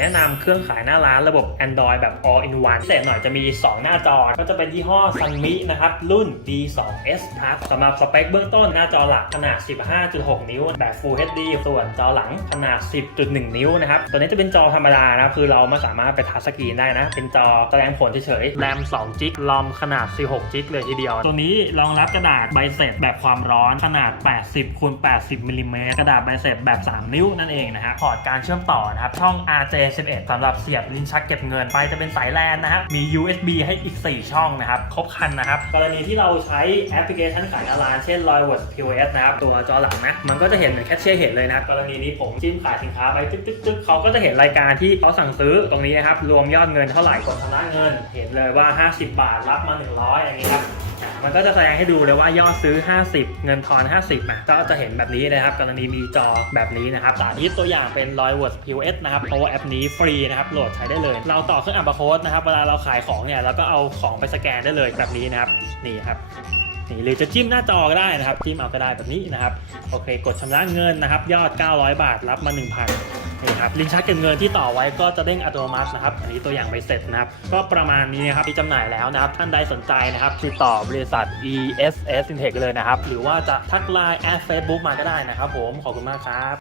แนะนำเครื่องขายหน้าร้านระบบ Android แบบ all in one พิเศษหน่อยจะมี 2 หน้าจอ ก็จะเป็นยี่ห้อ Sunmi นะครับ รุ่น D2S Plus สำหรับสเปคเบื้องต้นหน้าจอหลักขนาด 15.6 นิ้ว แบบ Full HD ส่วนจอหลังขนาด 10.1 นิ้วนะครับ ตัวนี้จะเป็นจอธรรมดานะคือเราไม่สามารถไปทัชสกรีนได้นะ เป็นจอแสดงผลเฉยๆแรม2จิกลอมขนาด 16จิกเลยทีเดียว ตัวนี้รองรับกระดาษใบเสร็จแบบความร้อนขนาด 80คูณ80มิลลิเมตรกระดาษใบเสร็จแบบ 3 นิ้วนั่นเองนะฮะพอร์ตการเชื่อมต่อนะครับช่อง RJ 11สำหรับเสียบลิ้นชักเก็บเงินไปจะเป็นสายแลนนะฮะมี USB ให้อีก 4 ช่องนะครับ ครบคันนะครับ กรณีที่เราใช้แอปพลิเคชันขายหน้าร้านเช่น r o y w o r d POS นะครับตัวจอหลังนะ มันก็จะเห็นเหมือนแคชเชียร์เห็นเลยนะครับกรณีนี้ผมจิ้มขายสินค้าไปตึ๊กตึ๊กตึ๊กเขาก็จะเห็นรายการที่เขาสั่งซื้อตรงนี้นะครับรวมยอดเงินเท่าไหร่กดชำระเงิน เห็นเลยว่า 50 บาทรับมา 100อย่างนี้ครับมันก็จะแสดงให้ดูเลยว่ายอดซื้อ 50 เงินทอน 50อะก็จะเห็นแบบนี้นะครับกรณีมีจอแบบนี้นะครับสาธิตตัวอย่างเป็น r o y w o r d POS นะครับเพราะว่าแอปนี้ฟรีนะครับโหลดใช้ได้เลย เราต่อเครื่องอัมบาโค้ดนะครับเวลาเราขายของเนี่ยเราก็เอาของไปสแกนได้เลยแบบนี้นะครับนี่ครับนี่หรือจะจิ้มหน้าจอก็ได้นะครับจิ้มเอาก็ได้แบบนี้นะครับโอเค กดชำระเงินนะครับ ยอด 900 บาทรับมา 1,000 นี่ครับลิ้นชักเก็บเงินที่ต่อไว้ก็จะเด้งอัตโนมัตินะครับ อันนี้ตัวอย่างใบเสร็จนะครับ ก็ประมาณนี้นะครับที่จำหน่ายแล้วนะครับ ท่านใดสนใจนะครับติดต่อบริษัท ESS Intech เลยนะครับ หรือว่าจะทักไลน์แอดเฟซบุ๊กมาก็ได้นะครับผมขอบคุณมากครับ